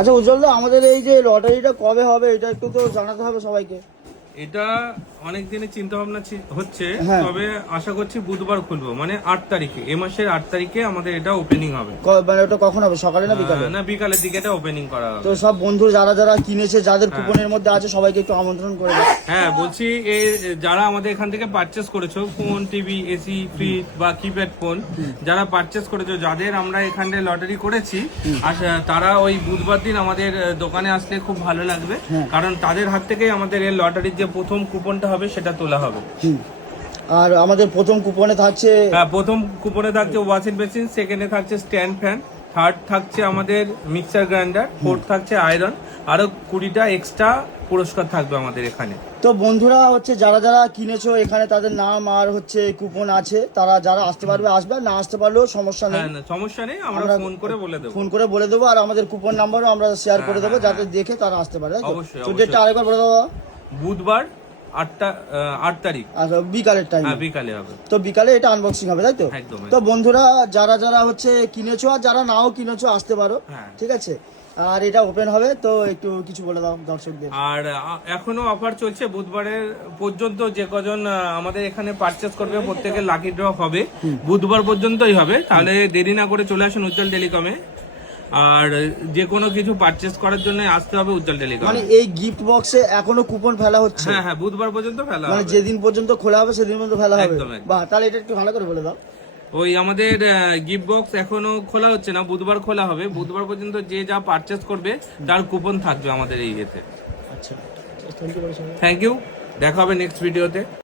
আচ্ছা উজ্জ্বল, আমাদের এই যে লটারিটা কবে হবে এটা একটু তো জানাতে হবে সবাইকে। এটা অনেক দিনের চিন্তা ভাবনা হচ্ছে, হ্যাঁ। তবে আশা করছি বুধবার খুলবো, মানে 8 তারিখে, এই মাসের 8 তারিখে আমাদের এটা ওপেনিং হবে। মানে ওটা কখন হবে, সকালে না বিকালে? না, বিকালের দিকে এটা ওপেনিং করা হবে। তো সব বন্ধু যারা যারা কিনেছে, যাদের কুপনের মধ্যে আছে, সবাইকে একটু আমন্ত্রণ করে দাও। হ্যাঁ বলছি, এই যারা আমাদের এখান থেকে পারচেস করেছো, ফোন, টিভি, এসি, ফ্রিজ বা কিপ্যাড ফোন যারা পারচেস করেছো, যাদের আমরা এখানে লটারি করেছি, আর তারা ওই বুধবার দিন আমাদের দোকানে আসলে খুব ভালো লাগবে, কারণ তাদের হাত থেকেই আমাদের এই লটারির যে প্রথম কুপনটা হবে সেটা তোলা হবে। আর আমাদের প্রথম কুপনে থাকছে, প্রথম কুপনে থাকছে ওয়াশিং মেশিন, সেকেন্ডে থাকছে স্ট্যান্ড ফ্যান, থার্ড থাকছে আমাদের মিক্সার গ্রাইন্ডার, ফোর্থ থাকছে আয়রন, আরো 20টা এক্সট্রা পুরস্কার থাকবে আমাদের এখানে। তো বন্ধুরা হচ্ছে যারা যারা কিনেছো এখানে তাদের নাম আর হচ্ছে কুপন আছে, তারা যারা আসতে পারবে আসবে, না আসতে পারলেও সমস্যা নেই। সমস্যা নেই, আমরা ফোন করে বলে দেবো। ফোন করে বলে দেবো, আর আমাদের কুপন নাম্বারও আমরা শেয়ার করে দেবো, যাতে দেখে তারা আসতে পারে। অবশ্যই। তো ডেটটা আরেকবার বলে দেবো। বুধবার 8 তারিখ, আচ্ছা বিকালের টাইম, বিকালে হবে। তো বিকালে এটা আনবক্সিং হবে, তাই তো? একদম। তো বন্ধুরা যারা যারা হচ্ছে কিনেছো আর যারা নাও কিনেছো আসতে পারো, ঠিক আছে? আর এটা ওপেন হবে, তো একটু কিছু বলে দাও দর্শকদের। আর এখনো অফার চলছে, বুধবারের পর্যন্ত যে কজন আমাদের এখানে পারচেস করবে প্রত্যেকের লাকি ড্র হবে, বুধবার পর্যন্তই হবে। তাহলে দেরি না করে চলে আসুন উজ্জ্বল টেলিকমে, আর যে কোনো কিছু পারচেস করার জন্য আসতে হবে উজ্জ্বল টেলিকম। মানে এই গিফট বক্সে এখনো কুপন ফেলা হচ্ছে? হ্যাঁ, বুধবার পর্যন্ত ফেলা হবে, মানে যেদিন পর্যন্ত খোলা হবে সেদিন পর্যন্ত ফেলা হবে। একদম। বাহ, তাহলে এটা একটু ভালো করে বলে দাও। ওই আমাদের গিফট বক্স এখনো খোলা হচ্ছে না, বুধবার খোলা হবে। বুধবার পর্যন্ত যে যা পারচেস করবে তার কুপন থাকবে আমাদের এই ইয়েতে। আচ্ছা, থ্যাংক ইউ, দেখা হবে নেক্সট ভিডিওতে।